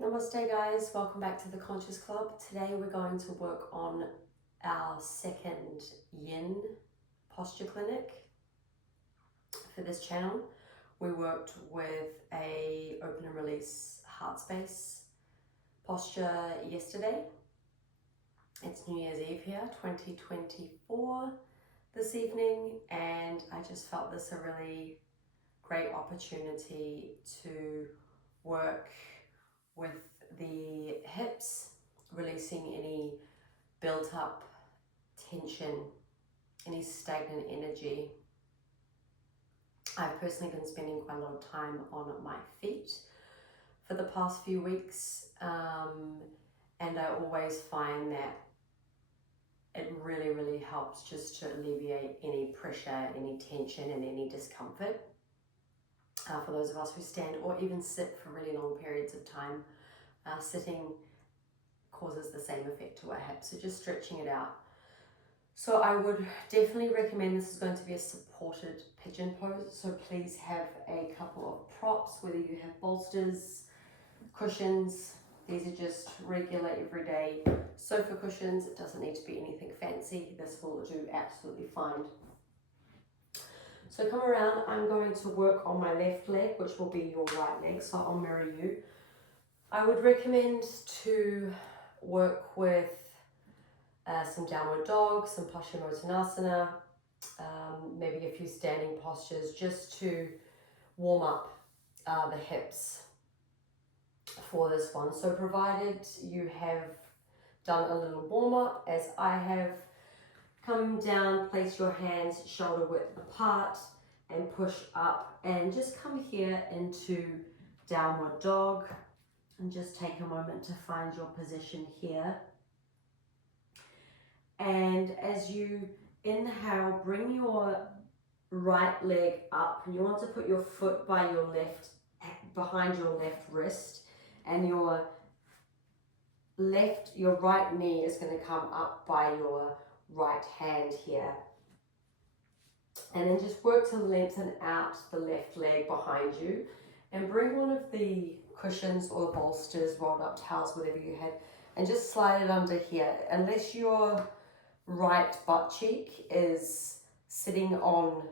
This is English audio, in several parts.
Namaste guys, welcome back to the Conscious Club. Today we're going to work on our second yin posture clinic for this channel. We worked with a open and release heart space posture yesterday. It's New Year's Eve here, 2024 this evening, and I just felt this a really great opportunity to work with the hips, releasing any built up tension, any stagnant energy. I've personally been spending quite a lot of time on my feet for the past few weeks, and I always find that it really helps just to alleviate any pressure, any tension, and any discomfort. For those of us who stand or even sit for really long periods of time, sitting causes the same effect to our hips, so just stretching it out. So I would definitely recommend, this is going to be a supported pigeon pose, so please have a couple of props, whether you have bolsters, cushions. These are just regular everyday sofa cushions. It doesn't need to be anything fancy. This will do absolutely fine. So come around, I'm going to work on my left leg, which will be your right leg, so I'll mirror you. I would recommend to work with some downward dog, some Paschimottanasana, maybe a few standing postures, just to warm up the hips for this one. So provided you have done a little warm up, as I have, come down, place your hands shoulder width apart and push up, and just come here into downward dog, and just take a moment to find your position here. And as you inhale, bring your right leg up, and you want to put your foot by your left, behind your left wrist, and your right knee is going to come up by your right hand here. And then just work to lengthen out the left leg behind you, and bring one of the cushions or the bolsters, rolled up towels, whatever you had, and just slide it under here. Unless your right butt cheek is sitting on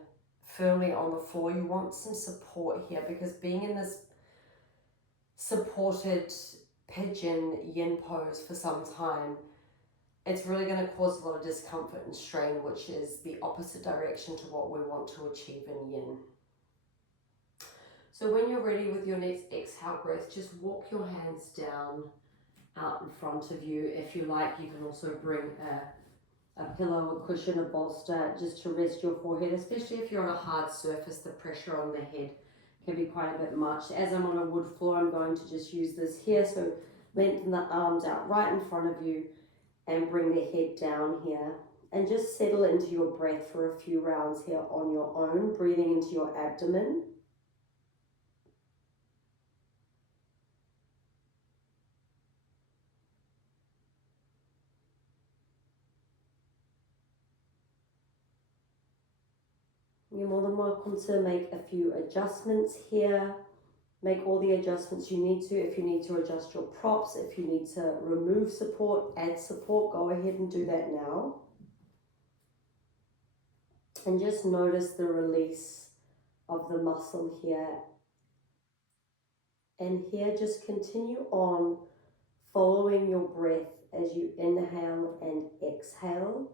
firmly on the floor, you want some support here, because being in this supported pigeon yin pose for some time, it's really going to cause a lot of discomfort and strain, which is the opposite direction to what we want to achieve in yin. So when you're ready with your next exhale breath, just walk your hands down out in front of you. If you like, you can also bring a pillow, a cushion, a bolster, just to rest your forehead, especially if you're on a hard surface. The pressure on the head can be quite a bit much. As I'm on a wood floor, I'm going to just use this here, so lengthen the arms out right in front of you and bring the head down here, and just settle into your breath for a few rounds here on your own, breathing into your abdomen. You're more than welcome to make a few adjustments here. Make all the adjustments you need to. If you need to adjust your props, if you need to remove support, add support, go ahead and do that now. And just notice the release of the muscle here. And here, just continue on following your breath as you inhale and exhale.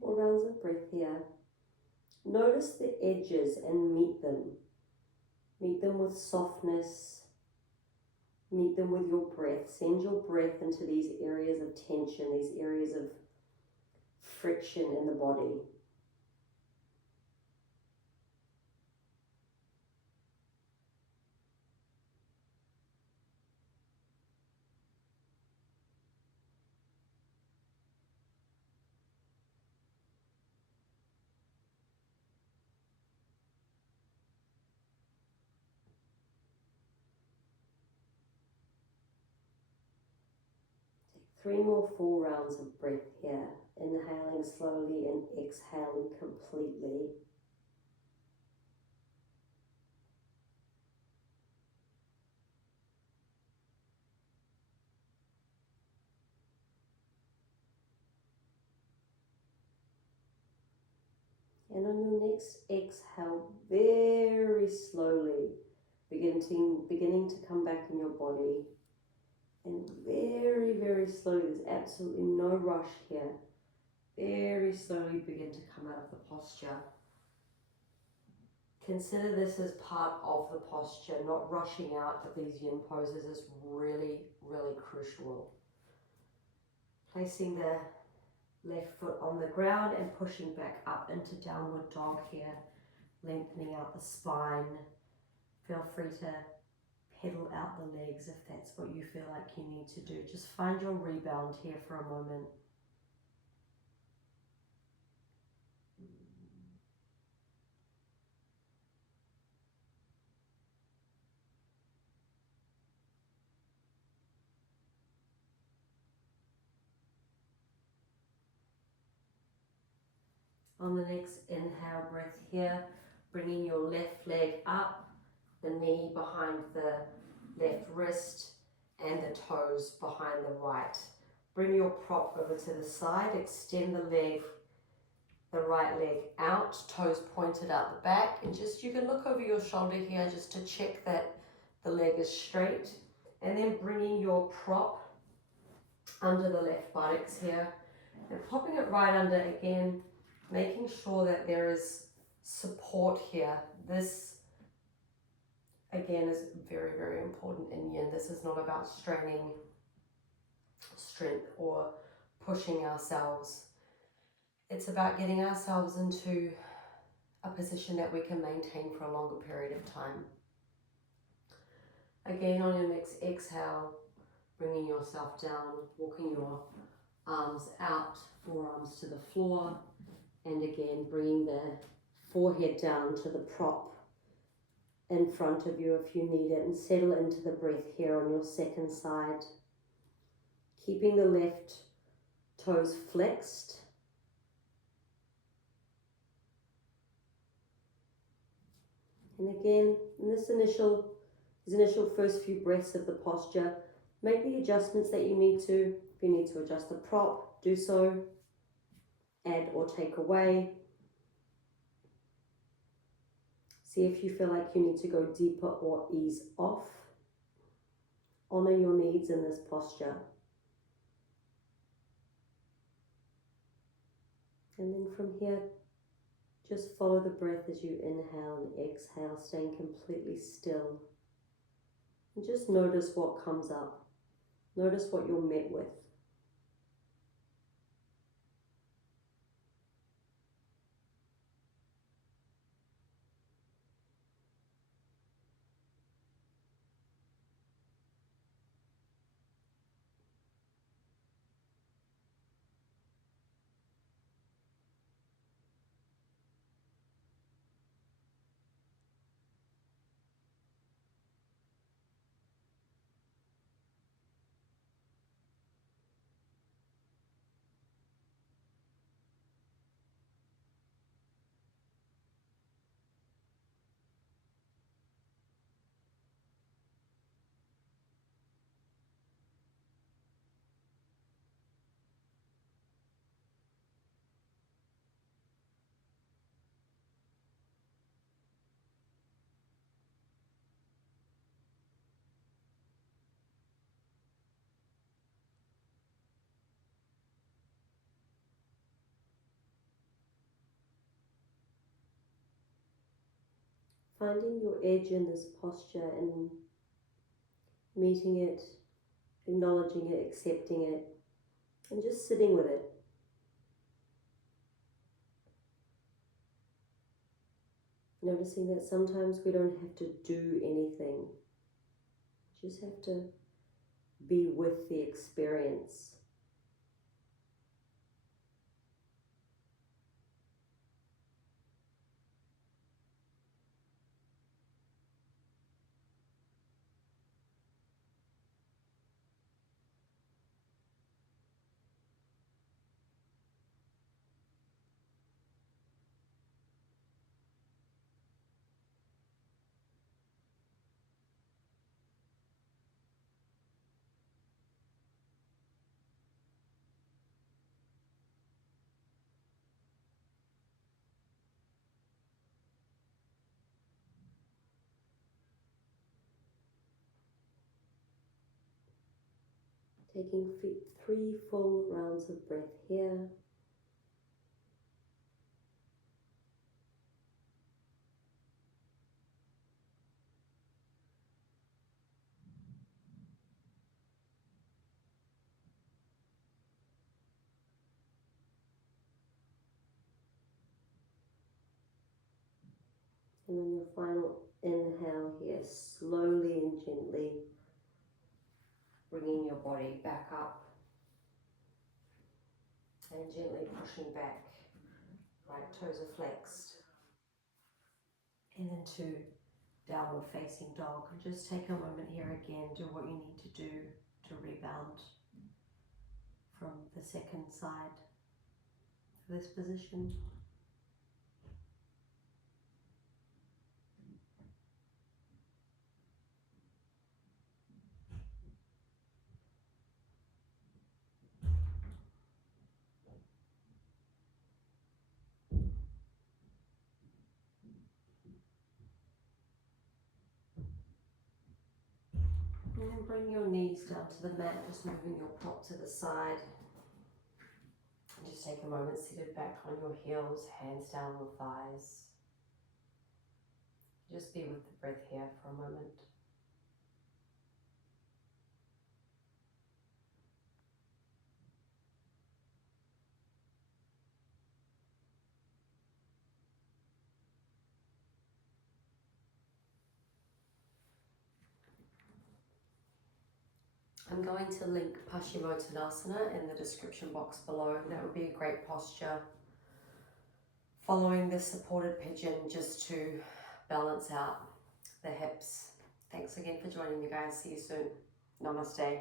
More rounds of breath here. Notice the edges and meet them. Meet them with softness. Meet them with your breath. Send your breath into these areas of tension, these areas of friction in the body. Take 3 more full rounds of breath here. Inhaling slowly and exhaling completely. And on your next exhale, very slowly, beginning to come back in your body. And very, very slowly, there's absolutely no rush here. Very slowly begin to come out of the posture. Consider this as part of the posture, not rushing out of these yin poses is really, really crucial. Placing the left foot on the ground and pushing back up into downward dog here, lengthening out the spine. Feel free to pedal out the legs if that's what you feel like you need to do. Just find your rebound here for a moment. On the next inhale breath here, bringing your left leg up, the knee behind the left wrist and the toes behind the right. Bring your prop over to the side, extend the right leg out, toes pointed out the back, and just you can look over your shoulder here just to check that the leg is straight, and then bringing your prop under the left buttocks here and popping it right under again, making sure that there is support here. This again is very, very important in yin. This is not about straining strength or pushing ourselves. It's about getting ourselves into a position that we can maintain for a longer period of time. Again, on your next exhale, bringing yourself down, walking your arms out, forearms to the floor, and again bringing the forehead down to the prop in front of you if you need it, and settle into the breath here on your second side. Keeping the left toes flexed. And again, in these initial first few breaths of the posture, make the adjustments that you need to. If you need to adjust the prop, do so. Add or take away. See if you feel like you need to go deeper or ease off. Honor your needs in this posture. And then from here, just follow the breath as you inhale and exhale, staying completely still. And just notice what comes up. Notice what you're met with. finding your edge in this posture and meeting it, acknowledging it, accepting it, and just sitting with it. Noticing that sometimes we don't have to do anything, we just have to be with the experience. Taking 3 full rounds of breath here. And then your final inhale here, slowly and gently bringing your body back up and gently pushing back. Right toes are flexed. And into downward facing dog. Just take a moment here again, do what you need to do to rebound from the second side of this position. And then bring your knees down to the mat, just moving your prop to the side. And just take a moment seated back on your heels, hands down your thighs. Just be with the breath here for a moment. I'm going to link Paschimottanasana in the description box below. That would be a great posture following the supported pigeon, just to balance out the hips. Thanks again for joining me, guys. See you soon. Namaste.